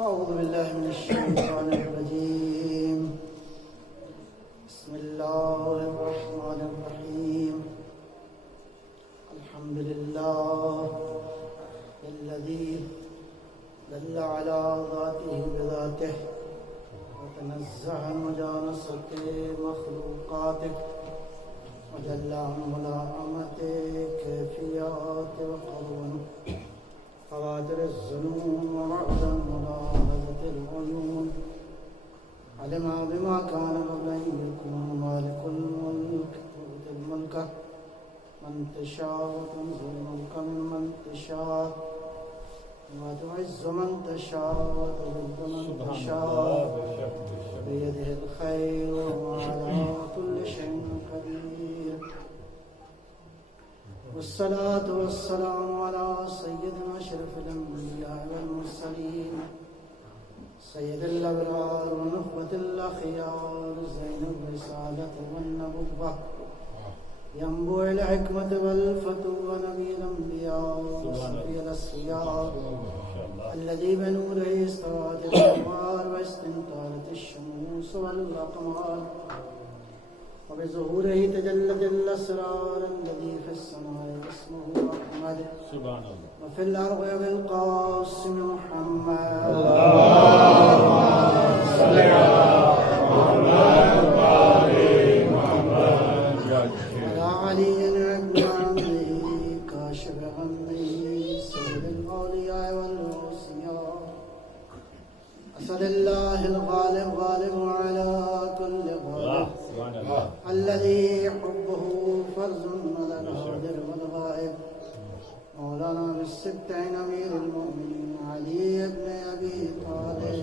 أعوذ بالله من الشيطان الرجيم. بسم الله الرحمن الرحيم. الحمد لله الذي دل على ذاته بذاته وتنزه عن مجانسة مخلوقاته وجل عن ملائمة كيفيات وقرون خواتر الظنون ومعظم ملاحظة العيون علم بما كان قبل أن يكون مالك الملك تؤتي الملك من تشاء وتنزل الملك ممن تشاء وتعز من تشاء وتذل من تشاء بيده الخير وعلى كل شيء قدير. والصلاة والسلام على سيدنا أشرف الأنبياء والمرسلين سيد الأبرار ونخبة الأخيار زين الرسالة والنبوة ينبوع الحكمة والفتوى ونبي الأنبياء وصفي الأصفياء الذي بنوره استوات الأنوار واستنطالت الشموس والأقمار وبظهوره تجلت الأسرار الذي في السماء اسمه أحمد وفي الأرض بالقاسم محمد. اللهم صل على محمد وآل محمد على علي بن عمرو كاشف غمه سيد الأولياء والأوصياء أسد الله الغالب غالب على كل غالب الذي حبه فرز على الحاضر والغائب مولانا بالسبتين أمير المؤمنين علي بن أبي طالب.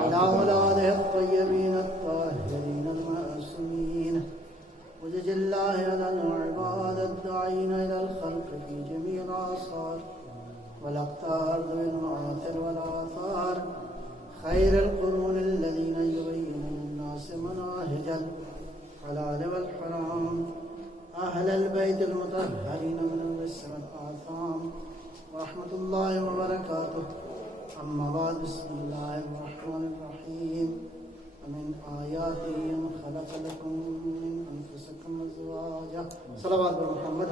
على أولاده الطيبين الطاهرين المعصومين وجج الله على العباد الداعين إلى الخلق في جميع الآثار والأقطار ذوي المآثر والآثار خير القرون الذين يبينون للناس مناهج الحلال والحرام أهل البيت المطهرين من الوسع والآثام ورحمة الله وبركاته. أما بعد بسم الله الرحمن الرحيم. ومن آياته أن خلق لكم من أنفسكم أزواجا صلوات محمد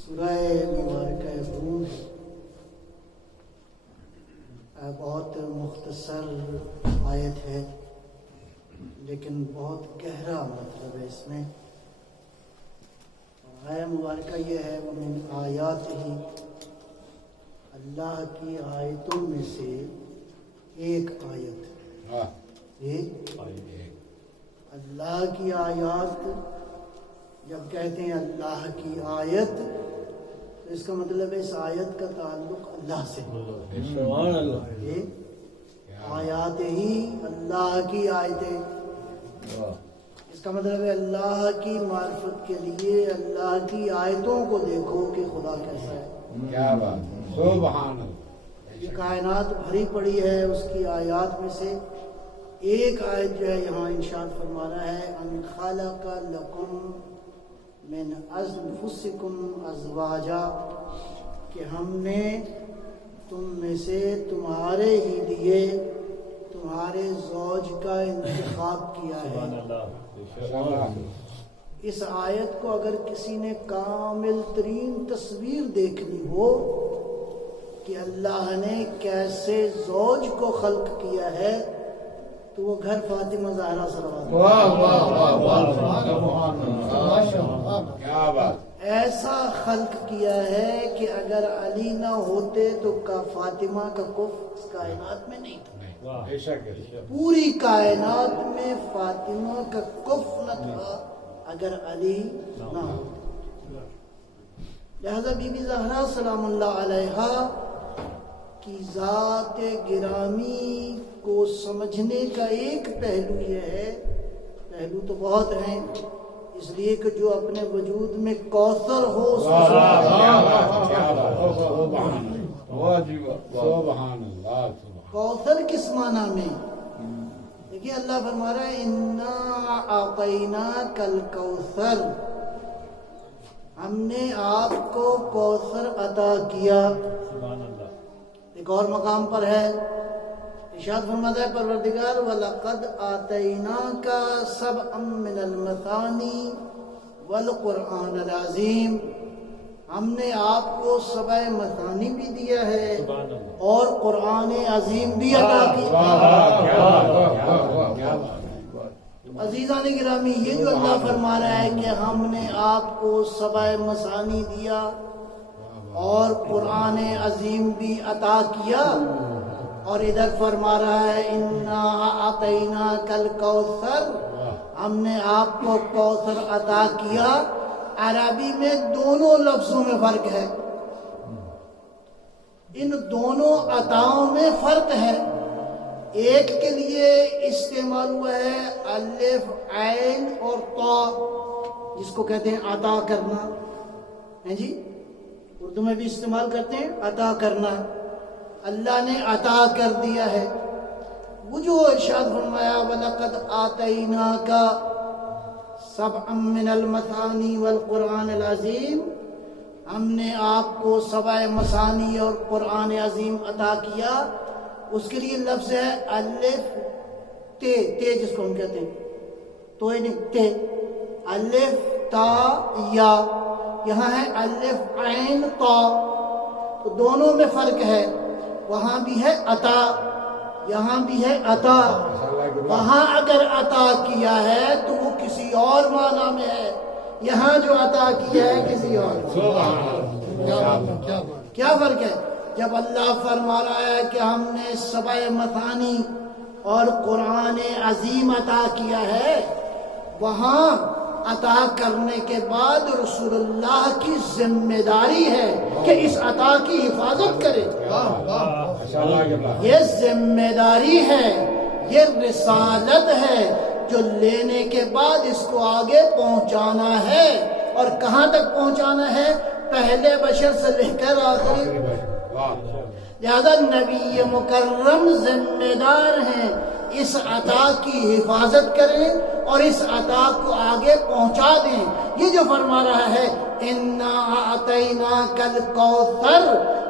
سورہ مبارکہ روم بہت مختصر آیت ہے لیکن بہت گہرا مطلب ہے اس میں. آیت مبارکہ یہ ہے ومن آیات ہی اللہ کی آیتوں میں سے ایک آیت. اللہ کی آیات جب کہتے ہیں اللہ کی آیت تو اس کا مطلب ہے اس آیت کا تعلق اللہ سے. آیات ہی اللہ کی آیتیں اس کا مطلب ہے اللہ کی معرفت کے لیے اللہ کی آیتوں کو دیکھو کہ خدا کیسا ہے. کیا بات، سبحان اللہ. یہ کائنات بھری پڑی ہے اس کی آیات میں سے ایک آیت جو ہے یہاں ارشاد فرما رہا ہے ان خلق لکم من انفسکم ازواجا کہ ہم نے تم میں سے تمہارے ہی لیے تمہارے زوج کا انتخاب کیا ہے. اس آیت کو اگر کسی نے کامل ترین تصویر دیکھنی ہو کہ کہ اللہ نے کیسے زوج کو خلق کیا ہے، تو وہ گھر فاطمہ زہرا صلوات اللہ واہ واہ واہ واہ سبحان اللہ کیا بات ایسا خلق کیا ہے کہ اگر علی نہ ہوتے تو فاطمہ کا کف اس کائنات میں نہیں تھا، بے شک پوری کائنات میں فاطمہ کا کف نہ تھا اگر علی نہ ہوتے۔ لہذا بی بی زہرا سلام اللہ علیہا کی ذات گرامی کو سمجھنے کا ایک پہلو یہ ہے، پہلو تو بہت ہیں، اس لیے کہ جو اپنے وجود میں کوثر ہو اس کو واہ جی واہ سبحان اللہ کوثر کس معنی میں؟ دیکھیے اللہ فرما رہا ہے انا اعطیناک الکوثر، ہم نے آپ کو کوثر عطا کیا۔ ایک اور مقام پر ہے ارشاد فرماتا ہے پروردگار وَلَقَدْ آتَيْنَاكَ سَبْعًا مِّنَ الْمَثَانِي وَالْقُرْآنَ الْعَظِيمِ، ہم نے آپ کو سبع مثانی بھی دیا ہے اور قرآن عظیم بھی عطا کیا۔ عزیزان گرامی، یہ جو اللہ فرما رہا ہے کہ ہم نے آپ کو سبع مثانی دیا اور قرآن عظیم بھی عطا کیا، اور ادھر فرما رہا ہے انا اعطیناک الکوثر، ہم نے آپ کو کوثر عطا کیا۔ عربی میں دونوں لفظوں میں فرق ہے، ان دونوں عطاؤں میں فرق ہے۔ ایک کے لیے استعمال ہوا ہے الف عین اور طا، جس کو کہتے ہیں عطا کرنا، ہیں جی اردو میں بھی استعمال کرتے ہیں عطا کرنا، اللہ نے عطا کر دیا ہے۔ وہ جو ارشاد فرمایا وَلَقَدْ آتَيْنَاكَ سَبْعًا مِّنَ الْمَثَانِي وَالْقُرْآنِ الْعَظِيمِ، ہم نے آپ کو سبع مثانی اور قرآن عظیم عطا کیا۔ اس کے لیے لفظ ہے الف تے، تے جس کو ہم کہتے ہیں تو تے، الف تا یا، یہاں ہے الف عین تا، تو دونوں میں فرق ہے، وہاں بھی ہے عطا یہاں بھی ہے عطا۔ وہاں اگر عطا کیا ہے تو وہ کسی اور معنی میں ہے، یہاں جو عطا کیا ہے کسی اور۔ کیا فرق ہے؟ جب اللہ فرما رہا ہے کہ ہم نے سبع مثانی اور قرآن عظیم عطا کیا ہے، وہاں عطا کرنے کے بعد رسول اللہ کی ذمہ داری ہے کہ اس عطا کی حفاظت کرے۔ یہ ذمہ داری ہے، یہ رسالت ہے جو لینے کے بعد اس کو آگے پہنچانا ہے، اور کہاں تک پہنچانا ہے؟ پہلے بشر سے لے کر آخری بشر۔ لہذا نبی مکرم ذمہ دار ہیں، اس عطا کی حفاظت کریں اور اس عطا کو آگے پہنچا دیں۔ یہ جو فرما رہا ہے انا اعطیناک الکوثر،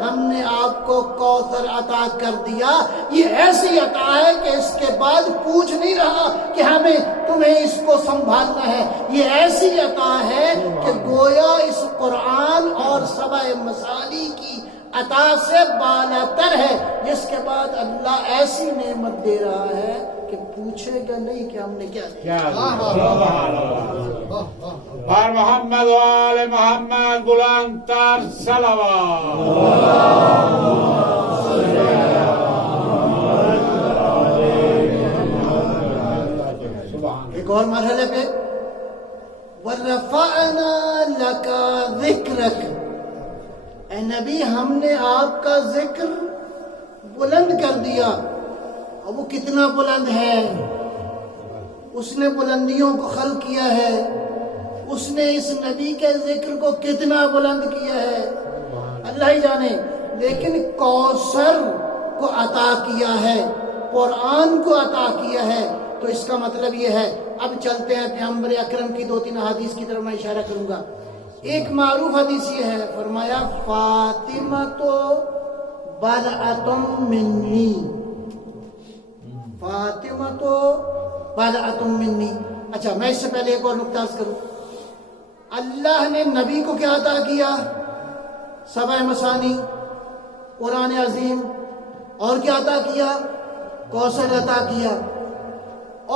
ہم نے آپ کو کوثر عطا کر دیا، یہ ایسی عطا ہے کہ اس کے بعد پوچھ نہیں رہا کہ ہمیں تمہیں اس کو سنبھالنا ہے، یہ ایسی عطا ہے کہ گویا اس قرآن اور سبع مثانی کی عطا سے بالا تر ہے، جس کے بعد اللہ ایسی نعمت دے رہا ہے کہ پوچھے گا نہیں کہ ہم نے کیا دیا۔ پر محمد و آل محمد بلند تر صلوات۔ ایک اور مرحلے پہ وَرَفَعْنَا لَكَ ذِكْرَكَ، اے نبی ہم نے آپ کا ذکر بلند کر دیا۔ اور وہ کتنا بلند ہے؟ اس نے بلندیوں کو خلق کیا ہے، اس نے اس نبی کے ذکر کو کتنا بلند کیا ہے اللہ ہی جانے، لیکن کوثر کو عطا کیا ہے، قرآن کو عطا کیا ہے۔ تو اس کا مطلب یہ ہے، اب چلتے ہیں پیغمبر اکرم کی 2-3 حدیث کی طرف میں اشارہ کروں گا۔ ایک معروف حدیث یہ ہے، فرمایا فاطمہ تو بضعۃ منی، فاطمہ تو بضعۃ منی۔ اچھا میں اس سے پہلے ایک اور نقطہ عرض کروں، اللہ نے نبی کو کیا عطا کیا؟ سبع مثانی، قرآن عظیم، اور کیا عطا کیا؟ کوثر عطا کیا.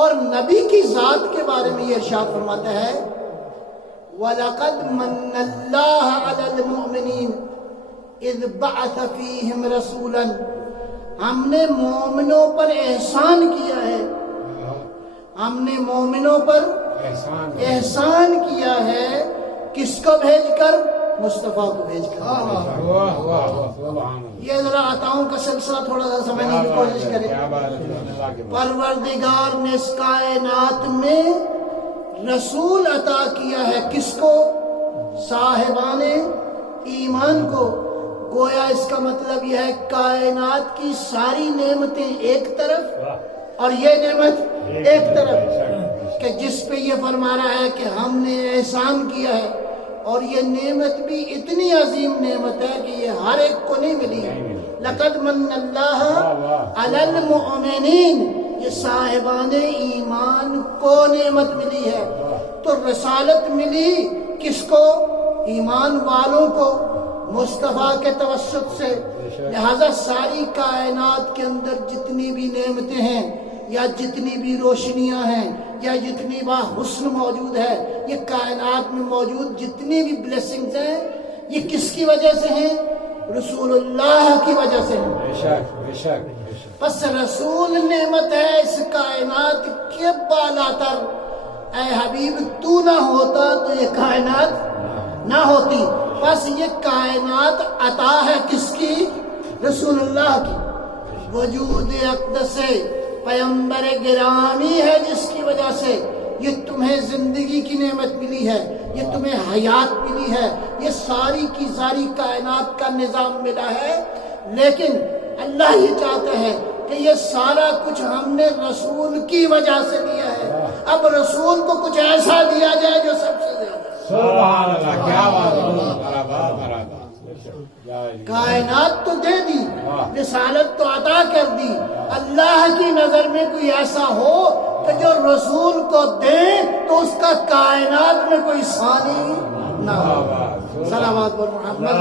اور نبی کی ذات کے بارے میں یہ ارشاد فرماتا ہے وَلَقَدْ مَنَّ اللَّهُ عَلَى الْمُؤْمِنِينَ اِذْ بَعَثَ فِيهِمْ رَسُولًا. ہم نے مومنوں پر احسان کیا ہے، ہم نے مومنوں پر احسان کیا ہے. کس کو بھیج کر؟ مصطفیٰ کو بھیج کر. یہ ذرا عطاؤں کا سلسلہ تھوڑا سا سمجھنے کی کوشش کریں. پروردگار نے اس کائنات میں رسول عطا کیا ہے. کس کو؟ صاحبان ایمان کو. گویا اس کا مطلب یہ ہے کائنات کی ساری نعمتیں ایک طرف اور یہ نعمت ایک طرف، کہ جس پہ یہ فرما رہا ہے کہ ہم نے احسان کیا ہے. اور یہ نعمت بھی اتنی عظیم نعمت ہے کہ یہ ہر ایک کو نہیں ملی. لَقَدْ مَنَّ اللَّهُ عَلَى الْمُؤْمِنِينَ، یہ صاحبان ایمان کو نعمت ملی ہے. تو رسالت ملی کس کو؟ ایمان والوں کو، مصطفیٰ کے توسط سے. لہذا ساری کائنات کے اندر جتنی بھی نعمتیں ہیں یا جتنی بھی روشنیاں ہیں یا جتنی با حسن موجود ہے، یہ کائنات میں موجود جتنی بھی بلیسنگز ہیں، یہ کس کی وجہ سے ہیں؟ رسول اللہ کی وجہ سے ہیں. بس رسول نعمت ہے اس کائنات کے بالا تر. اے حبیب تو نہ ہوتا تو یہ کائنات نہ ہوتی. بس یہ کائنات عطا ہے کس کی؟ رسول اللہ کی. وجود اقدس پیغمبر گرامی ہے جس کی وجہ سے یہ تمہیں زندگی کی نعمت ملی ہے، یہ تمہیں حیات ملی ہے، یہ ساری کی ساری کائنات کا نظام ملا ہے. لیکن اللہ یہ چاہتا ہے کہ یہ سارا کچھ ہم نے رسول کی وجہ سے لیا ہے. اب رسول کو کچھ ایسا دیا جائے جو سب سے زیادہ. سبحان اللہ، کیا بات ہے. کائنات تو دے دی، رسالت تو عطا کر دی. اللہ کی نظر میں کوئی ایسا ہو کہ جو رسول کو دے تو اس کا کائنات میں کوئی ثانی نہ ہو. صلوات پر محمد.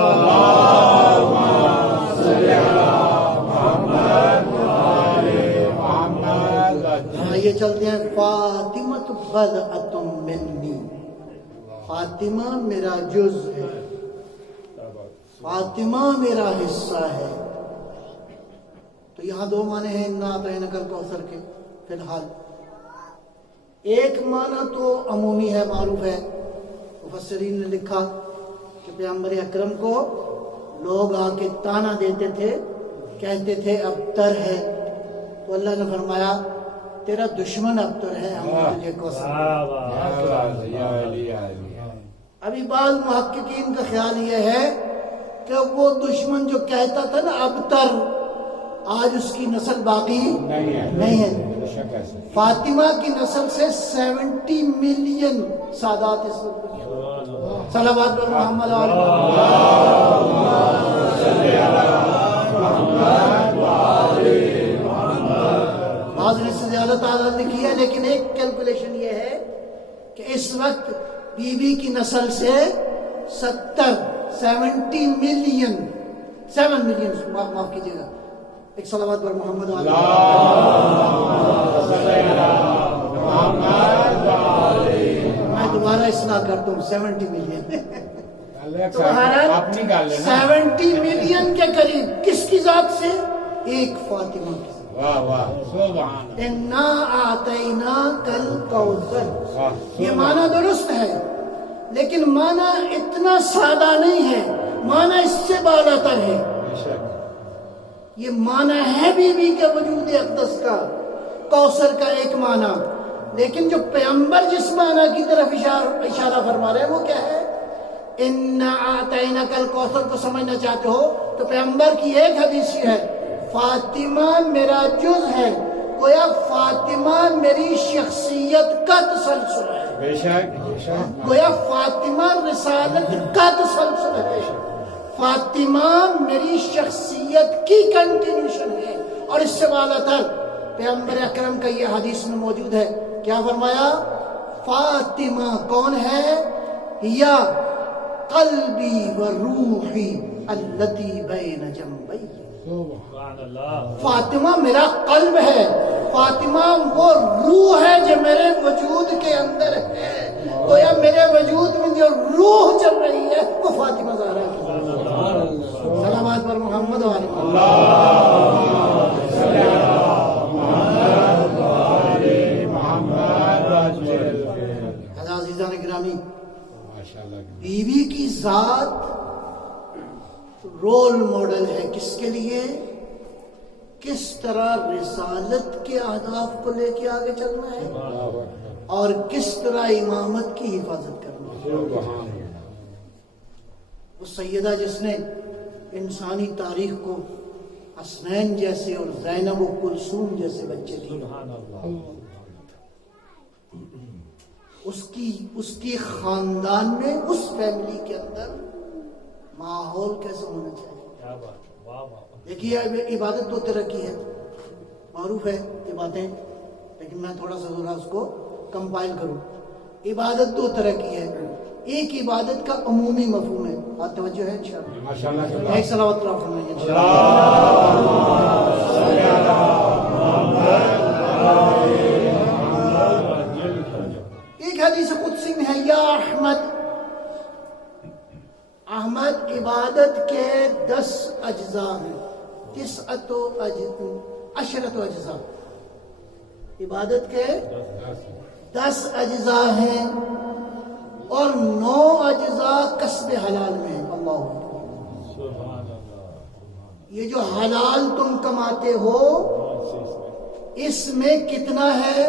یہ چلتے ہیں فاطمہ بضعۃ منی. فاطمہ میرا جز ہے، فاطمہ میرا حصہ ہے. تو یہاں دو معنی ہیں اِنَّا أَعْطَيْنَاكَ الْكَوْثَرَ کے. فی الحال ایک معنی تو عمومی ہے، معروف ہے. مفسرین نے لکھا کہ پیغمبر اکرم کو لوگ آ کے تانا دیتے تھے، کہتے تھے ابتر ہے. تو اللہ نے فرمایا تیرا دشمن ابتر ہے، ہم نے تجھے کوثر. ابھی بعض محققین کا خیال یہ ہے کہ وہ دشمن جو کہتا تھا نا ابتر، آج اس کی نسل باقی نہیں ہے. فاطمہ کی نسل سے 70 ملین سادات اس وقت. صلوات پر محمد. بعض نے سے زیادہ تعداد لکھی ہے، لیکن ایک کیلکولیشن یہ ہے کہ اس وقت بی بی کی نسل سے 70 ملین 7 ملین معاف کیجیے گا. ایک صلوات پر محمد. میں دوبارہ اصلاح کرتا ہوں 70 ملین. تو 70 ملین کے قریب کس کی ذات سے؟ ایک فاطمہ کی. اِنَّا أَعْطَيْنَاكَ الْكَوْثَرَ. یہ معنی درست ہے، لیکن معنی اتنا سادہ نہیں ہے، معنی اس سے بالا تر ہے. یہ معنی ہے بی بی کے وجود اقدس کا، کوثر کا ایک معنی. لیکن جو پیغمبر جس معنی کی طرف اشارہ فرما رہے ہیں وہ کیا ہے؟ اِنَّا أَعْطَيْنَاكَ الْكَوْثَرَ کو سمجھنا چاہتے ہو تو پیغمبر کی ایک حدیث ہے فاطمہ میرا جز ہے. گویا فاطمہ میری شخصیت کا تسلسل ہے. گویا فاطمہ رسالت کا تسلسل ہے. فاطمہ میری شخصیت کی کنٹینیوشن ہے. اور اس سے بالا تر پیغمبر اکرم کا یہ حدیث میں موجود ہے. کیا فرمایا؟ فاطمہ کون ہے؟ یا قلبی و روحی التی بین جنبی. سبحان اللہ. فاطمہ میرا قلب ہے، فاطمہ وہ روح ہے جو میرے وجود کے اندر ہے. گویا میرے وجود میں جو روح چل رہی ہے وہ فاطمہ زہرا کی. سلامات پر محمد و عزیزان گرامی، بیوی کی ذات رول ماڈل ہے کس کے لیے؟ کس طرح رسالت کے اہداف کو لے کے آگے چلنا ہے اور کس طرح امامت کی حفاظت کرنا ہے. وہ سیدہ جس نے انسانی تاریخ کو حسنین جیسے اور زینب و کلثوم جیسے بچے دیے. اس کی خاندان میں، اس فیملی کے اندر ماحول کیسے ہونا چاہیے؟ دیکھیے عبادت دو طرح کی ہے، معروف ہے یہ باتیں، لیکن میں تھوڑا سا ذرا اس کو کمپائل کروں. عبادت دو طرح کی ہے. ایک عبادت کا عمومی مفہوم ہے، آپ توجہ ہے انشاءاللہ. ایک صلوات اللہ فرمائیے انشاءاللہ. ایک حدیث قدسی میں ہے، یا احمد، احمد عبادت کے 10 اجزاء ہیں. 10 اجزاء، عبادت کے 10 اجزاء ہیں اور 9 اجزاء کسب حلال میں. اللہ یہ جو حلال تم کماتے ہو اس میں کتنا ہے؟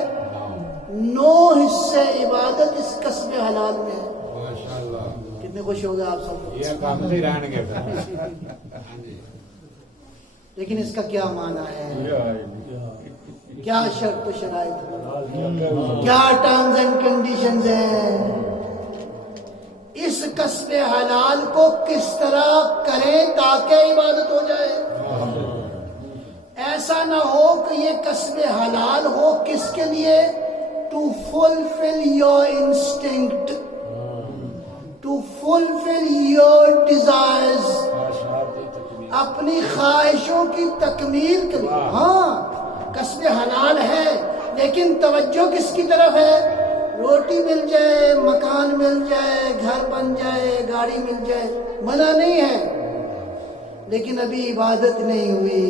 9 حصے عبادت اس کسب حلال میں ہے. کتنے خوش ہو گئے آپ سب؟ یہ کام نہیں رہنے گے. لیکن اس کا کیا معنی ہے؟ کیا شرط و شرائط ہے؟ کیا ٹرمز اینڈ کنڈیشنز ہیں؟ اس کسب حلال کو کس طرح کریں تاکہ عبادت ہو جائے؟ ایسا نہ ہو کہ یہ کسب حلال ہو کس کے لیے؟ To fulfil your instinct, to fulfil your desires, اپنی خواہشوں کی تکمیل کے لیے. ہاں کسب حلال ہے لیکن توجہ کس کی طرف ہے؟ روٹی مل جائے، مکان مل جائے، گھر بن جائے، گاڑی مل جائے، منع نہیں ہے، لیکن ابھی عبادت نہیں ہوئی.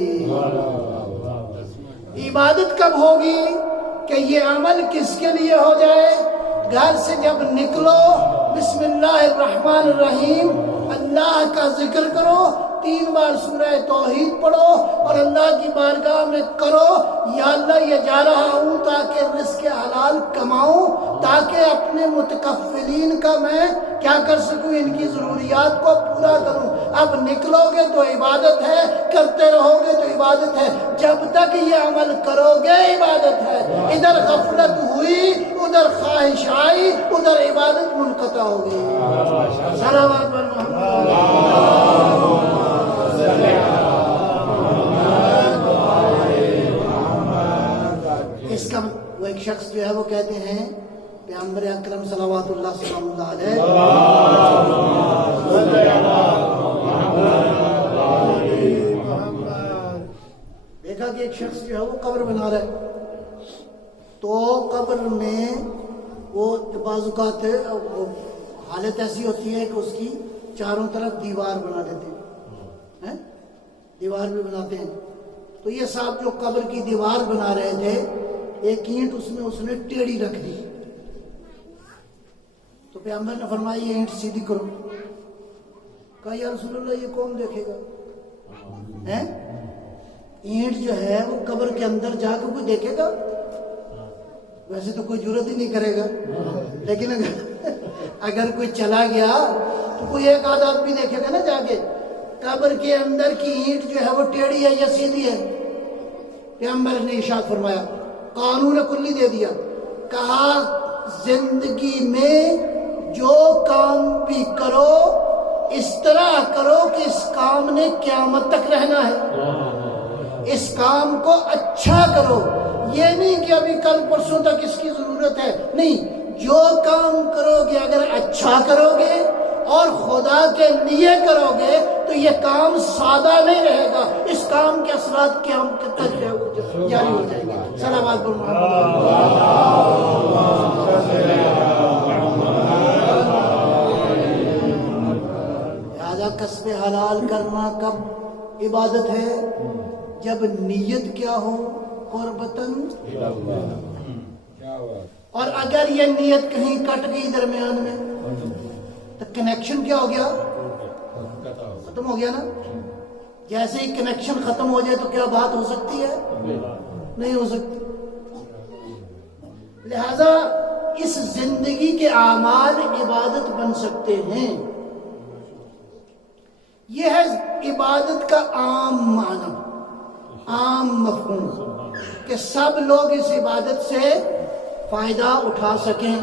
عبادت کب ہوگی؟ کہ یہ عمل کس کے لیے ہو جائے؟ گھر سے جب نکلو بسم اللہ الرحمن الرحیم، اللہ کا ذکر کرو، 3 بار سورہ توحید پڑھو اور اللہ کی بارگاہ میں کرو، یا اللہ یہ جا رہا ہوں تاکہ رزق حلال کماؤں، تاکہ اپنے متکفلین کا میں کیا کر سکوں، ان کی ضروریات کو پورا کروں. اب نکلو گے تو عبادت ہے، کرتے رہو گے تو عبادت ہے. جب تک یہ عمل کرو گے عبادت ہے. ادھر غفلت ہوئی، ادھر خواہش آئی، ادھر عبادت منقطع ہو گئی. صلوات پر اس کا وہ ایک شخص جو ہے وہ کہتے ہیں پیغمبر اکرم صلوات اللہ صلی اللہ علیہ دیکھا کہ ایک شخص جو ہے وہ قبر بنا رہا ہے، تو قبر میں وہ بعض اوقات حالت ایسی ہوتی ہے کہ اس کی چاروں طرف دیوار بنا دیتے ہیں، دیوار بھی بناتے ہیں. تو یہ صاحب جو قبر کی دیوار بنا رہے تھے، ایک اینٹ اس نے ٹیڑھی رکھ دی. تو پیغمبر نے فرمایا یہ اینٹ سیدھی کرو. کہا یا رسول اللہ یہ کون دیکھے گا؟ اینٹ جو ہے وہ قبر کے اندر جا کے کوئی دیکھے گا؟ ویسے تو کوئی جرت ہی نہیں کرے گا، لیکن اگر کوئی چلا گیا تو کوئی ایک آدھ آدمی دیکھے گا نا جا کے قبر کے اندر کی اینٹ جو ہے وہ ٹیڑھی ہے یا سیدھی ہے. پیغمبر نے ارشاد فرمایا، قانون کلی دے دیا، کہا زندگی میں جو کام بھی کرو اس طرح کرو کہ اس کام نے قیامت تک رہنا ہے. اس کام کو اچھا کرو، یہ نہیں کہ ابھی کل پرسوں تک اس کی ضرورت ہے، نہیں، جو کام کرو گے اگر اچھا کرو گے اور خدا کے لیے کرو گے تو یہ کام سادہ نہیں رہے گا، اس کام کے اثرات قیامت تک جاری ہو جائیں گے۔ صلوات پر لہذا کسب حلال کرنا کب عبادت ہے؟ جب نیت کیا ہو؟ قربتاً، اور اگر یہ نیت کہیں کٹ گئی درمیان میں تو کنیکشن کیا ہو گیا؟ ختم ہو گیا نا۔ جیسے ہی کنیکشن ختم ہو جائے تو کیا بات ہو سکتی ہے؟ نہیں ہو سکتی۔ لہذا اس زندگی کے اعمال عبادت بن سکتے ہیں۔ یہ ہے عبادت کا عام معنی، عام مفہوم، کہ سب لوگ اس عبادت سے فائدہ اٹھا سکیں۔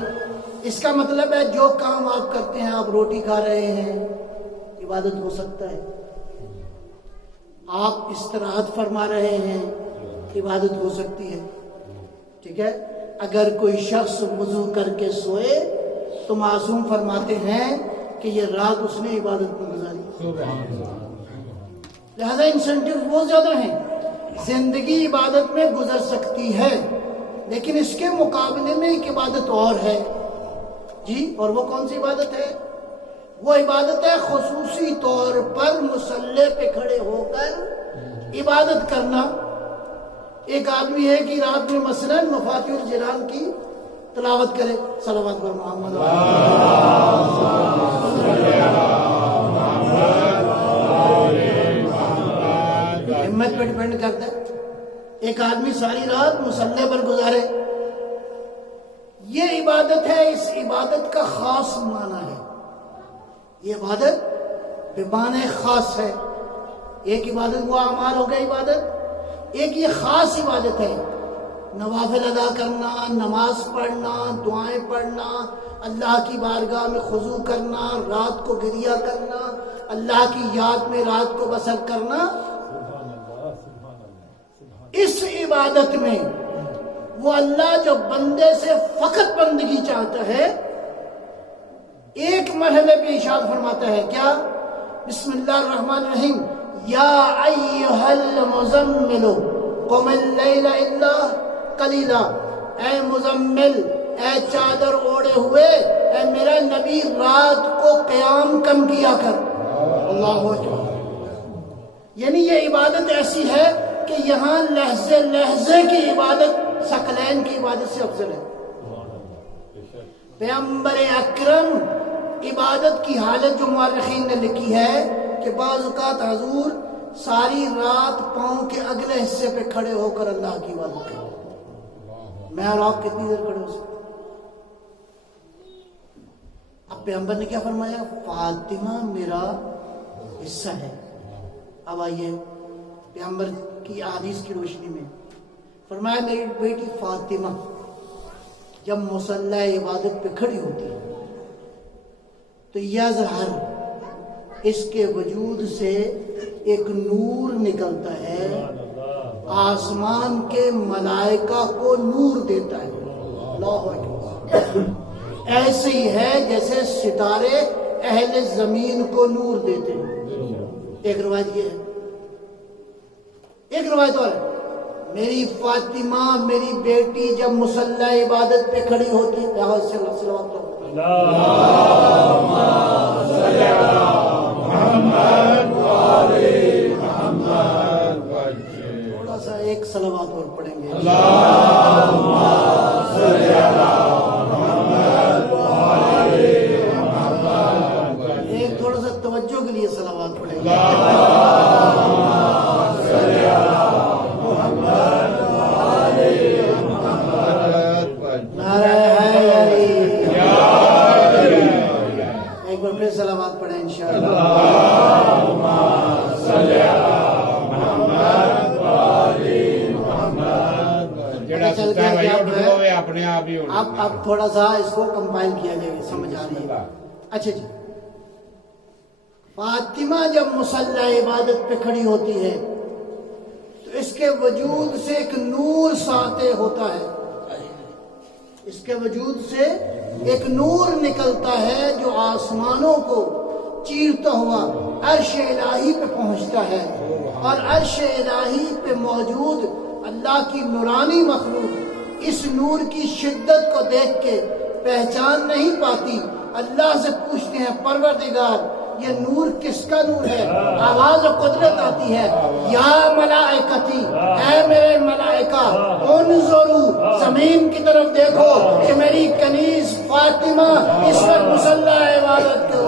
اس کا مطلب ہے جو کام آپ کرتے ہیں، آپ روٹی کھا رہے ہیں، عبادت ہو سکتا ہے۔ آپ استراحت فرما رہے ہیں، عبادت ہو سکتی ہے، ٹھیک ہے۔ اگر کوئی شخص وضو کر کے سوئے تو معصوم فرماتے ہیں کہ یہ رات اس نے عبادت میں گزاری۔ لہذا انسینٹیو بہت زیادہ ہیں۔ زندگی عبادت میں گزر سکتی ہے، لیکن اس کے مقابلے میں ایک عبادت اور ہے جی، اور وہ کون سی عبادت ہے؟ وہ عبادت ہے خصوصی طور پر مصلی پہ کھڑے ہو کر عبادت کرنا۔ ایک آدمی ہے کہ رات میں مثلا مفاتیح الجنان کی تلاوت کرے، صلوات پر محمد ہمت پہ ڈیپینڈ کرتا ہے۔ ایک آدمی ساری رات مصلی پر گزارے، یہ عبادت ہے۔ اس عبادت کا خاص معنی ہے، یہ عبادت بمعنی خاص ہے۔ ایک عبادت وہ اعمال ہو گئے عبادت، ایک یہ خاص عبادت ہے، نوافل ادا کرنا، نماز پڑھنا، دعائیں پڑھنا، اللہ کی بارگاہ میں خضوع کرنا، رات کو گریہ کرنا، اللہ کی یاد میں رات کو بسر کرنا۔ اس عبادت میں وہ اللہ جو بندے سے فقط بندگی چاہتا ہے، ایک مرحلے پہ ارشاد فرماتا ہے کیا؟ بسم اللہ الرحمن الرحیم، یا ایھا المزمل قم اللیل الا قلیلا، اے مزمل، اے چادر اوڑے ہوئے، اے میرا نبی رات کو قیام کم کیا کر۔ اللہ اکبر۔ یعنی یہ عبادت ایسی ہے کہ یہاں لہجے لہجے کی عبادت ثقلین کی عبادت سے افضل ہے۔ پیغمبر اکرم عبادت کی حالت جو مورخین نے لکھی ہے کہ بعض اوقات حضور ساری رات پاؤں کے اگلے حصے پہ کھڑے ہو کر اللہ کی عبادت کرتے۔ میں اور آپ کتنی دیر کھڑے ہو سکتے؟ اب پیغمبر نے کیا فرمایا؟ فاطمہ میرا حصہ ہے۔ اب آئیے پیغمبر کی احادیث کی روشنی میں فرمایا میری بیٹی فاطمہ جب مصلی عبادت پہ کھڑی ہوتی ہے تو یظہر، اس کے وجود سے ایک نور نکلتا ہے، آسمان کے ملائکہ کو نور دیتا ہے۔ اللہ اکبر۔ ایسے ہی ہے جیسے ستارے اہل زمین کو نور دیتے ہیں۔ ایک روایت یہ ہے، ایک روایت اور ہے، میری فاطمہ میری بیٹی جب مصلی عبادت پہ کھڑی ہوتی ہے، تھوڑا سا ایک صلوات اور پڑھیں گے۔ ایک تھوڑا سا توجہ کے لیے صلوات پڑھیں گے۔ ایک بار پھر صلوات پڑھیں انشاءاللہ۔ اب تھوڑا سا اس کو کمپائل کیا جائے گا، سمجھ آ رہی ہے؟ اچھا جی، فاطمہ جب مصلی عبادت پہ کھڑی ہوتی ہے تو اس کے وجود سے ایک نور ساطع ہوتا ہے، اس کے وجود سے ایک نور نکلتا ہے جو آسمانوں کو چیرتا ہوا عرش الہی پہ پہنچتا ہے، اور عرش الہی پہ موجود اللہ کی نورانی مخلوق اس نور کی شدت کو دیکھ کے پہچان نہیں پاتی، اللہ سے پوچھتے ہیں پروردگار یہ نور کس کا نور ہے؟ آواز و قدرت آتی ہے، یا ملائکتی، اے میرے ملائکہ، انظروا، زمین کی طرف دیکھو کہ میری کنیز فاطمہ اس وقت مصلی عبادت کو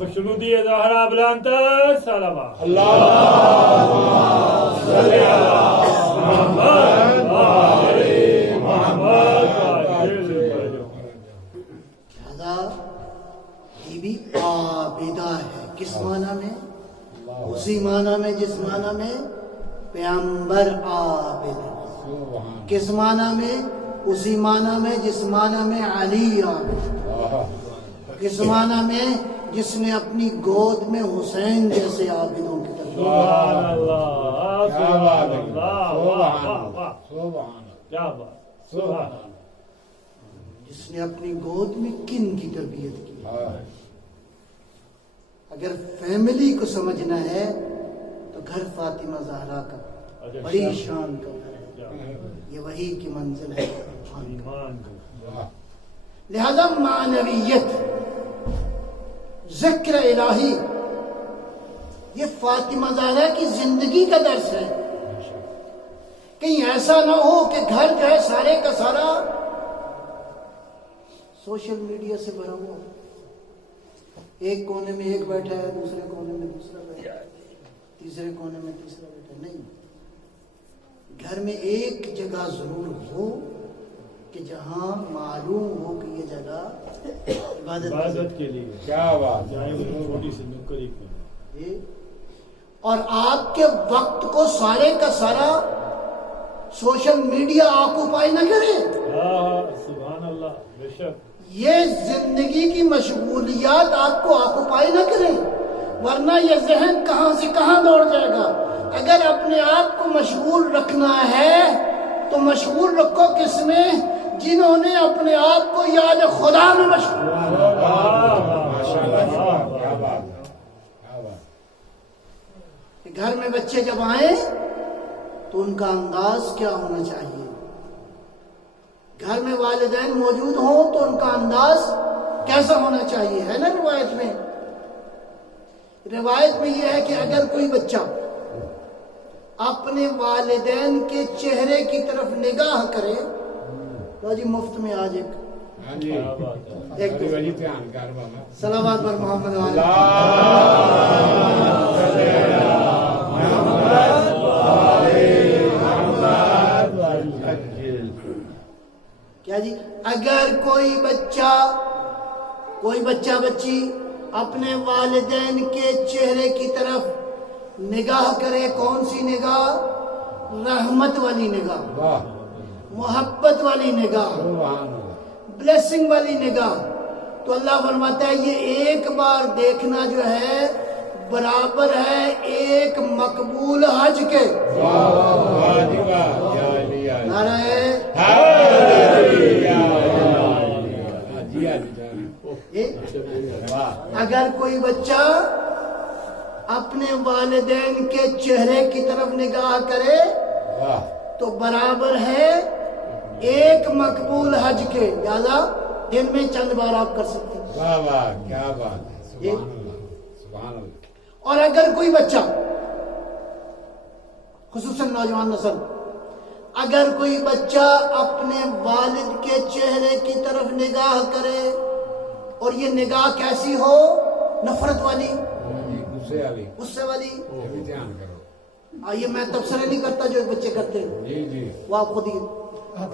خوشنودی زہرا بلند صلوات یہ بھی عابدہ ہے، کس معنی میں؟ اسی معنی میں جس معنی میں پیغمبر عابد ہے، کس معنی میں؟ اسی معنی میں جس معنی میں علی عابد، کس معنی میں؟ جس نے اپنی گود میں حسین جیسے عابدوں کی طرف سبحان اللہ، سبحان اللہ، واہ واہ واہ، کیا بات، سبحان اللہ، جس نے اپنی گود میں کن کی تربیت کی۔ اگر فیملی کو سمجھنا ہے تو گھر فاطمہ زہرا کا بڑی شان کا گھر ہے، یہ وحی کی منزل ہے۔ لہذا معنویت، ذکر الہی، یہ فاطمہ زہرا کی زندگی کا درس ہے۔ کہیں ایسا نہ ہو کہ گھر جو ہے سارے کا سارا سوشل میڈیا سے بھرا ہوا، ایک کونے میں ایک بیٹھا ہے، دوسرے کونے میں دوسرا بیٹھا ہے، تیسرے کونے میں تیسرا بیٹھا ہے۔ نہیں، گھر میں ایک جگہ ضرور ہو کہ جہاں معلوم ہو کہ یہ جگہ عبادت کے لیے، کیا بات، چاہے وہ چھوٹی سی نکری کی، اور آپ کے وقت کو سارے کا سارا سوشل میڈیا آکوپائی نہ کرے۔ سبحان اللہ، بے شک یہ زندگی کی مشغولیات آپ کو آکوپائی نہ کریں، ورنہ یہ ذہن کہاں سے کہاں دوڑ جائے گا۔ اگر اپنے آپ کو مشغول رکھنا ہے تو مشغول رکھو کس میں؟ جنہوں نے اپنے آپ کو یاد خدا میں مشغول۔ گھر میں بچے جب آئیں تو ان کا انداز کیا ہونا چاہیے؟ گھر میں والدین موجود ہوں تو ان کا انداز کیسا ہونا چاہیے؟ ہے نا روایت میں، روایت میں یہ ہے کہ اگر کوئی بچہ اپنے والدین کے چہرے کی طرف نگاہ کرے تو جی مفت میں آج ایک صلوات پر محمد کیا جی، اگر کوئی بچہ بچی اپنے والدین کے چہرے کی طرف نگاہ کرے، کون سی نگاہ؟ رحمت والی نگاہ، محبت والی نگاہ، بلیسنگ والی نگاہ، تو اللہ فرماتا ہے یہ ایک بار دیکھنا جو ہے برابر ہے ایک مقبول حج کے۔ اگر کوئی بچہ اپنے والدین کے چہرے کی طرف نگاہ کرے تو برابر ہے ایک مقبول حج کے، لہذا دن میں چند بار آپ کر سکتے ہیں۔ کیا بات ہے، سبحان اللہ۔ اور اگر کوئی بچہ، خصوصاً نوجوان نسل، اگر کوئی بچہ اپنے والد کے چہرے کی طرف نگاہ کرے اور یہ نگاہ کیسی ہو؟ نفرت والی، غصے والی، یہ میں تبصرہ نہیں کرتا جو بچے کرتے ہیں، وہ آپ خود ہی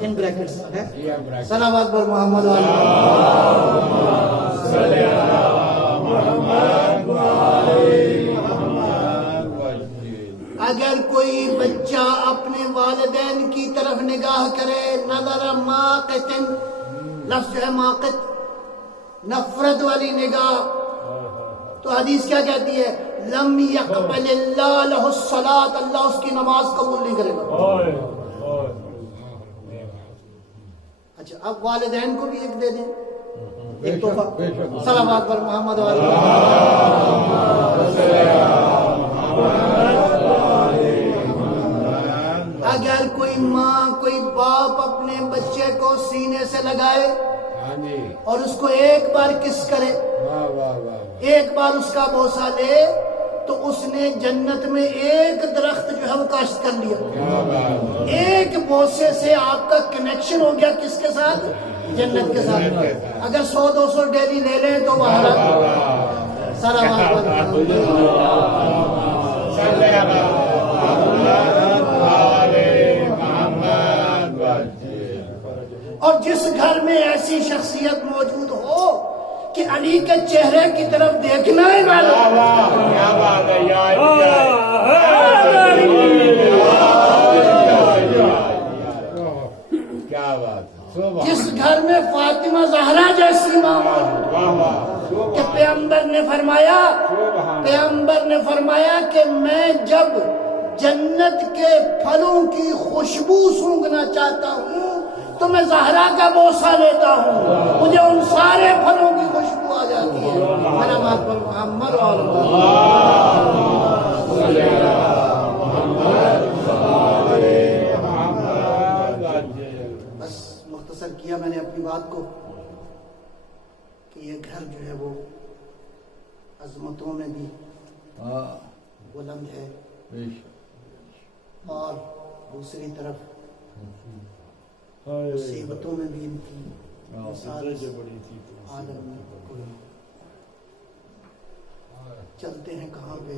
ان بریکٹس ہے۔ صلوات پر محمد اگر کوئی بچہ اپنے والدین کی طرف نگاہ کرے، نظر ماقت، لفظ جو ہے ماقت، نفرت والی نگاہ، تو حدیث کیا کہتی ہے؟ لم یقبل اللہ لہ الصلاۃ، اللہ اس کی نماز قبول نہیں کرے گا۔ اچھا اب والدین کو بھی ایک دے دیں، ایک تحفہ. صلوات پر محمد والے. اگر کوئی ماں کوئی باپ اپنے بچے کو سینے سے لگائے اور اس کو ایک بار کس کرے، ایک بار اس کا بوسہ لے، تو اس نے جنت میں ایک درخت جو ہے وہ کاشت کر لیا. ایک بوسے سے آپ کا کنیکشن ہو گیا کس کے ساتھ؟ جنت کے ساتھ. اگر 100-200 ڈیلی لے لیں تو وہاں اور جس گھر میں ایسی شخصیت موجود ہو کہ علی کے چہرے کی طرف دیکھنا ہے جس گھر میں فاطمہ زہرا جیسی ماں کہ پیغمبر نے فرمایا کہ میں جب جنت کے پھلوں کی خوشبو سونگھنا چاہتا ہوں تو میں زہرا کا بوسہ لیتا ہوں، مجھے ان سارے پھلوں کی خوشبو آ جاتی ہے. میرا بات پر محمد بس مختصر کیا میں نے اپنی بات کو کہ یہ گھر جو ہے وہ عظمتوں میں بھی بلند ہے اور دوسری طرف مصیبتوں میں بھی ان کی مثال عالم میں کوئی. چلتے ہیں کہاں پہ،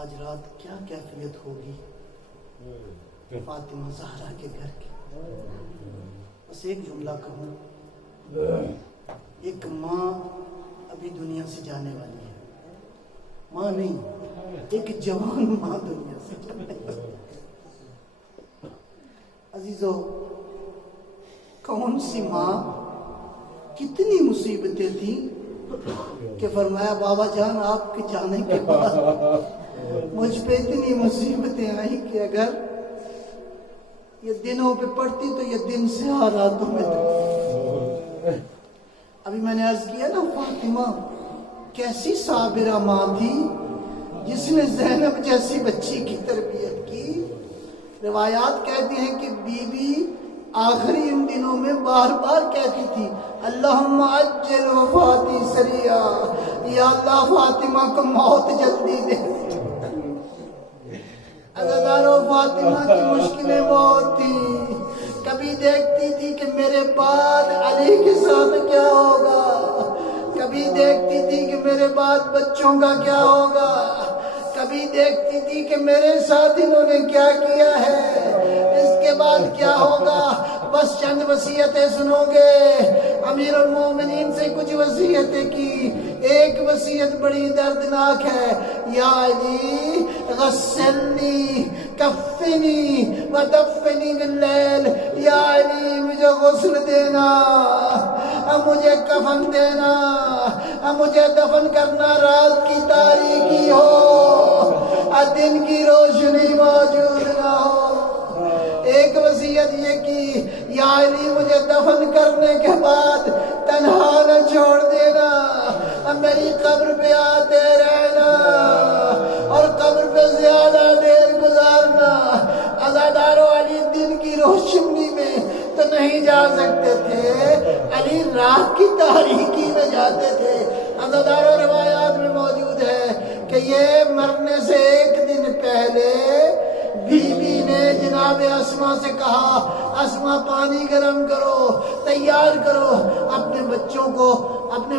آج رات کیا کیفیت ہوگی فاطمہ زہرا کے گھر کی. بس ایک جملہ کہوں، ایک ماں ابھی دنیا سے جانے والی ہے، ماں نہیں، ایک جوان ماں دنیا سے جانے والی ہے. عزیزو، کون سی ماں، کتنی مصیبتیں تھیں کہ فرمایا بابا جان آپ کے جانے کے بعد مجھ پہ اتنی مصیبتیں آئیں کہ اگر یہ دنوں پہ پڑتی تو یہ دن سے راتوں میں تھا. ابھی میں نے عرض کیا نا، فاطمہ کیسی صابرہ ماں تھی جس نے زینب جیسی بچی کی تربیت کی. روایات کہتی ہیں کہ بی بی آخری ان دنوں میں بار بار کہتی تھی اللہم عجل وفاتی سریع، یا اللہ فاطمہ کو موت جلدی دے. عزادارو، فاطمہ کی مشکلیں بہت تھی. کبھی دیکھتی تھی کہ میرے بعد علی کے ساتھ کیا ہوگا، کبھی دیکھتی تھی کہ میرے بعد بچوں کا کیا ہوگا، کبھی دیکھتی تھی کہ میرے ساتھ انہوں نے کیا کیا ہے، اس کے بعد کیا ہوگا. بس چند وصیتیں سنو گے. امیر المومنین سے کچھ وصیتیں کی. ایک وصیت بڑی دردناک ہے، یا علی غسلنی کفنی ودفنی باللیل. یا علی مجھے غسل دینا، مجھے کفن دینا، مجھے دفن کرنا رات کی تاریکی ہو، دن کی روشنی موجود نہ ہو. ایک وصیت یہ کی، یا علی مجھے دفن کرنے کے بعد تنہا نہ چھوڑ دینا، میری قبر پہ آتے رہنا اور قبر پہ زیادہ دیر گزارنا. عزادارو، علی دن کی روشنی میں تو نہیں جا سکتے تھے، علی رات کی تاریکی میں جاتے تھے. عزادارو، روایات میں موجود ہے کہ یہ مرنے سے ایک دن پہلے بی بی نے جناب اسما سے کہا اسما پانی گرم کرو، تیار کرو. اپنے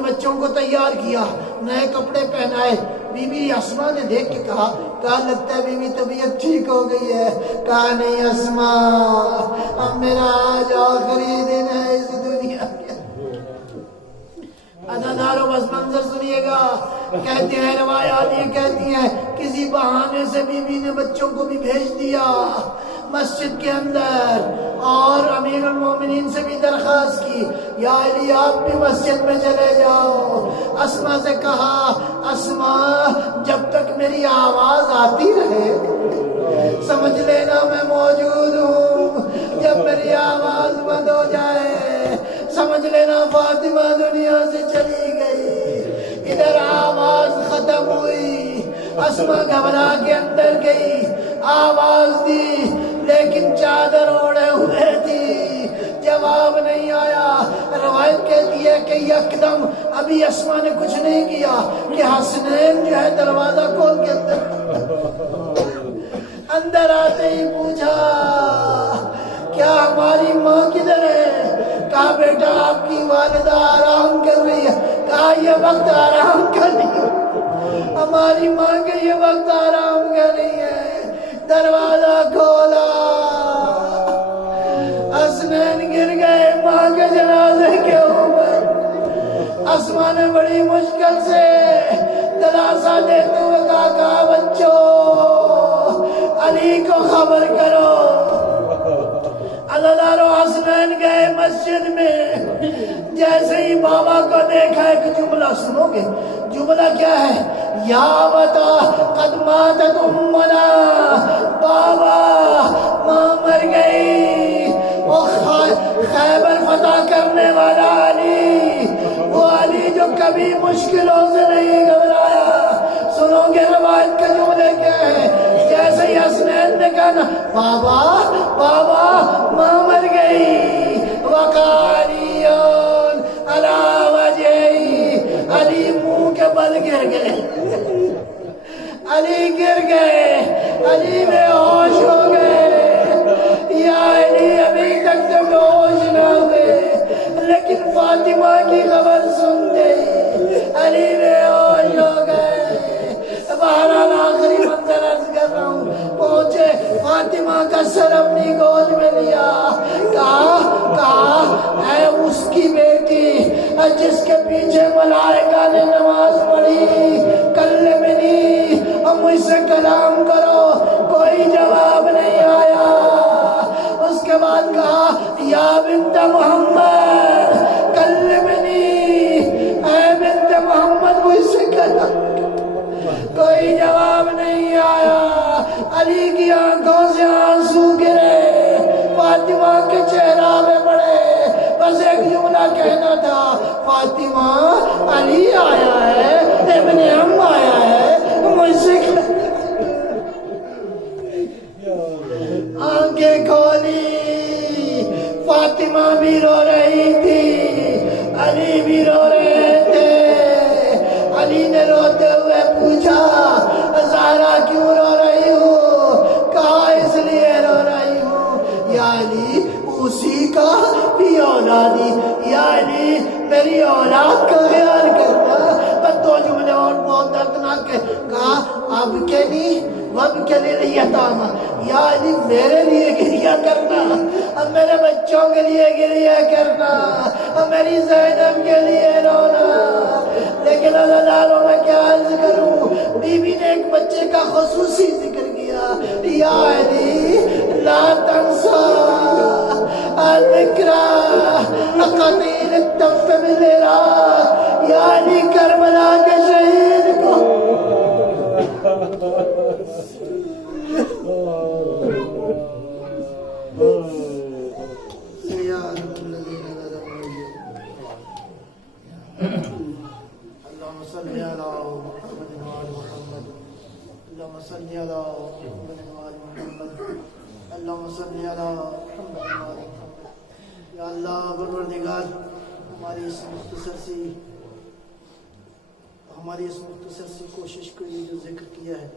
بچوں کو تیار کیا، نئے کپڑے پہنائے. بی بی اسما نے دیکھ کے کہا لگتا ہے بی بی طبیعت ٹھیک ہو گئی ہے. کہا نہیں اسما، اب میرا آج آخری دن ہے اس دنیا کے. عزادارو، بس منظر سنیے گا. کہتے ہیں روایات یہ کہتی ہیں کسی بہانے سے بی بی نے بچوں کو بھی بھیج دیا مسجد کے اندر، اور امیر المومنین سے بھی درخواست کی یا علی آپ بھی مسجد میں چلے جاؤ. اسما سے کہا اسما جب تک میری آواز آتی رہے سمجھ لینا میں موجود ہوں. لینا فاطمہ دنیا سے چلی گئی. ادھر آواز ختم ہوئی. اسما گھبرا کے اندر گئی, آواز دی لیکن چادر اوڑے ہوئے تھی, جواب نہیں آیا. روایت کہتی ہے کہ یکدم ابھی اسما نے کچھ نہیں کیا کہ حسنین جو ہے دروازہ کھول کے اندر آتے ہی پوچھا کیا ہماری ماں کدھر ہے؟ کہا بیٹا آپ کی والدہ آرام کر رہی ہے. کہا یہ وقت آرام کر رہی ہے, ہماری ماں کے یہ وقت آرام کر رہی ہے. دروازہ کھولا, حسنین گر گئے ماں کے جنازے کے اوپر. اسما نے بڑی مشکل سے دلاسا دیتے ہوئے کہا بچوں علی کو خبر کرو. عزادارو حسنین گئے مسجد میں. جیسے ہی بابا کو دیکھا ایک جملہ سنو گے, جملہ کیا ہے؟ یا بتا قد ماتت امنا, بابا ماں مر گئی. وہ خیبر فتح کرنے والا علی, وہ علی جو کبھی مشکلوں سے نہیں گھبرایا. سنو گے روایت کے جملے کیا ہے؟ جیسے ہی حسنین نے کہا نا بابا بابا ماں مر گئی, وقالیون علی وجہی, علی منہ کے بل گر گئے. علی گر گئے, علی بے ہوش ہو گئے. یا علی ابھی تک تو بے ہوش نہ ہوئے, لیکن فاطمہ کی خبر سن گئی, علی بے ہوش ہو گئے. بہرحال آخری منظر عرض کر رہا ہوں, پہنچے فاطمہ کا سر اپنی گود میں لیا. کہا اے اس کی بیٹی جس کے پیچھے ملائکہ نے نماز پڑھی, کلمنی, اور مجھ سے کلام کرو. کوئی جواب نہیں آیا. اس کے بعد کہا یا بنت محمد کلمنی, اے بنت محمد مجھ سے کلام. کوئی جواب نہیں آیا. علی کی آنکھوں سے آنسو گرے, فاطمہ کے چہرہ میں پڑے. بس ایک جملہ کہنا تھا, فاطمہ علی آیا ہے, ابن ام آیا ہے, مجھ سے آنکھیں کھولی. فاطمہ بھی رو رہی تھی, علی بھی رو رہے تھے. علی نے روتے ہوئے پوچھا زہرا کیوں رو رہی ہوں؟ کہا اس لیے رو رہی ہوں یا علی اسی کا بھی اولادی, یا علی میری اولاد کا خیال کرنا. پر دو جملے اور بہت دردناک ہے. کہا اب کے لیے وب کے لیے یتامہ, یا علی میرے لیے گریہ کرنا, اب میرے بچوں کے لیے گریہ کرنا, اب میری زینب کے لیے رونا. لیکن اللہ تعالیٰ میں کیا عرض کروں, بی بی نے ایک بچے کا خصوصی ذکر کیا. یا علی لا تنسا الذکرى قتیل التف بالعراق, یا علی کربلا کے شہید کو اللهم صل على محمد وعلى محمد, اللهم صل على محمد وعلى محمد, اللهم صل على محمد وعلى محمد. یا اللہ پروردگار ہماری اس مختصر سی کوشش کو یہ جو ذکر کیا ہے,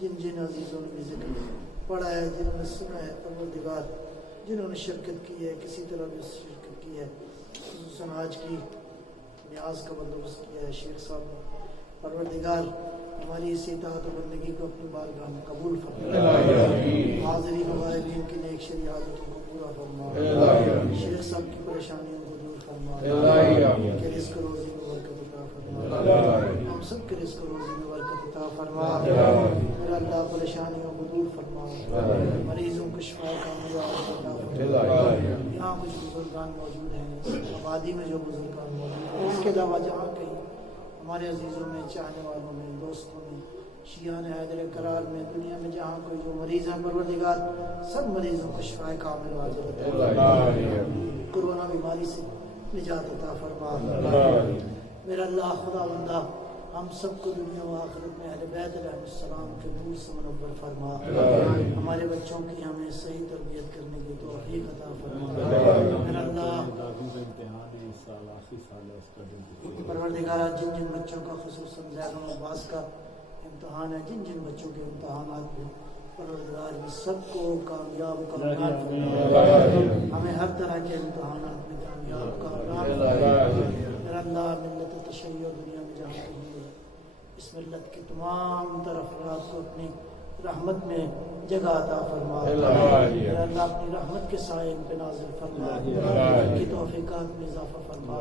جن عزیزوں نے بھی ذکر پڑھا ہے, جنہوں نے سنا ہے پروردگار, جنہوں نے شرکت کی ہے کسی طرح بھی شرکت کی ہے, خصوصاً آج کی نیاز کا بندوبست کیا ہے شیخ صاحب نے. پروردگار ہماری اس اطاعت و بندگی کو اپنی بارگاہ میں قبول فرما. حاضرین و غائبین کی نیک شرعی حاجتوں کو پورا فرما. شیخ صاحب کی پریشانیوں کو دور فرما. کہ رزق روزی میں برکت عطا فرما. ہم سب کے رزق روزی میں برکت عطا فرما. میرا اللہ پریشانیوں کو دور فرما. مریضوں کو شفا کامل عطا فرما. یہاں کچھ بزرگان موجود ہیں, آبادی میں جو بزرگان موجود ہیں, اس کے علاوہ جہاں کہیں ہمارے عزیزوں میں, چاہنے والوں میں, دوستوں میں, شیعان حیدر کرار میں, دنیا میں جہاں کوئی جو مریض ہیں پروردگار سب مریضوں کو شفا کامل عطا فرما. کورونا بیماری سے نجات عطا فرما میرا اللہ خدا بندہ ہم سب کو دنیا و آخرت میں اہل بیت علیہ السلام کے نور سے منور فرما ہمارے بچوں کی ہمیں صحیح تربیت کرنے کی توفیق عطا فرما میرا اللہ پروردگارہ جن جن بچوں کا خصوصاً زید و عباس کا امتحان ہے جن جن بچوں کے امتحانات میں پروردگار بھی سب کو کامیاب کامیاب فرما ہمیں ہر طرح کے امتحانات میں کامیاب کامیاب میرا اللہ ملت تشیع دنیا میں جہاں کہیں ہے اس ملت کے تمام تر افراد کو اپنی رحمت میں جگہ عطا فرما میرا اللہ اپنی رحمت کے سائے ان پہ نازل فرما ان کی توفیقات میں اضافہ فرما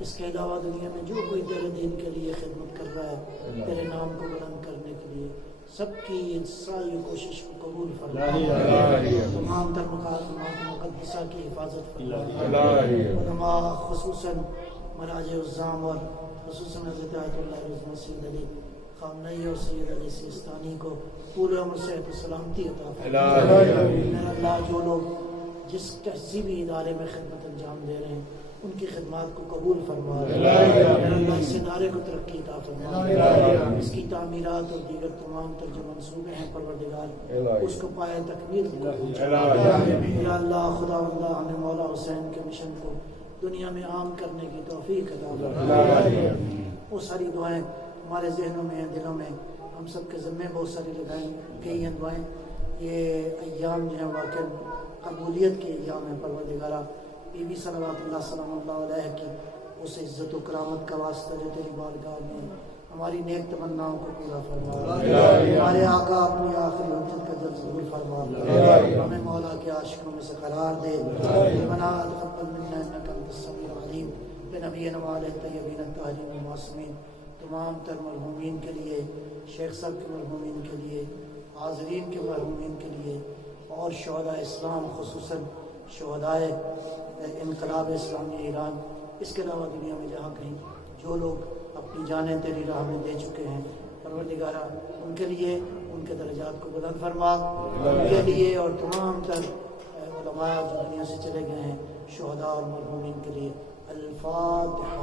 اس کے علاوہ دنیا میں جو کوئی تیرے دین کے لیے خدمت کر رہا ہے تیرے نام کو بلند کرنے کے لیے سب کی ساری کوشش کو قبول فرما تمام تر مقامات مقدسہ کی حفاظت فرما علماء خصوصاً مراجع الزام اور خصوصاً حضرت آیت اللہ عظمہ سید علی خامنئی اور سید علی سیستانی کو پورے عمر صحت و سلامتی عطا فرما میرا اللہ جو لوگ جس کسی بھی ادارے میں خدمت انجام دے رہے ہیں ان کی خدمات کو قبول فرما میرا اللہ اس ادارے کو ترقی عطا فرما اس کی تعمیرات اور دیگر تمام تر جو منصوبے ہیں پروردگار اس کو پائے تکمیل میرا اللہ خدا اللہ ہمیں مولا حسین کے مشن کو دنیا میں عام کرنے کی توفیق عطا فرما وہ ساری دعائیں ہمارے ذہنوں میں دلوں میں ہم سب کے ذمے بہت ساری لگائیں گئی ہیں دعائیں یہ ایام جو ہیں واقع قبولیت کے ایام ہیں پروردگارہ بی بی صلوات اللہ سلام اللہ علیہ کی اس عزت و کرامت کا واسطہ جو تیری بارگاہ میں ہماری نیک تمناؤں کو پورا فرما ہمارے آقا اپنی آخری حجت کا جلد ظہور فرما ہمیں مولا کے عاشقوں میں سے قرار دے ربنا تقبل منا انک انت السمیع العلیم بنبینا وعلیہ الطیبین الطاہرین المعصومین تمام تر مرحومین کے لیے شیخ صاحب کے مرحومین کے لیے حاضرین کے مرحومین کے لیے اور شہداء اسلام خصوصاً شہداء انقلاب اسلامی ایران اس کے علاوہ دنیا میں جہاں کہیں جو لوگ اپنی جانیں تیری راہ میں دے چکے ہیں پروردگارہ ان کے لیے ان کے درجات کو بلند فرما ان کے لیے اور تمام تر علماء جو دنیا سے چلے گئے ہیں شہداء اور مرحومین کے لیے الفاتحہ.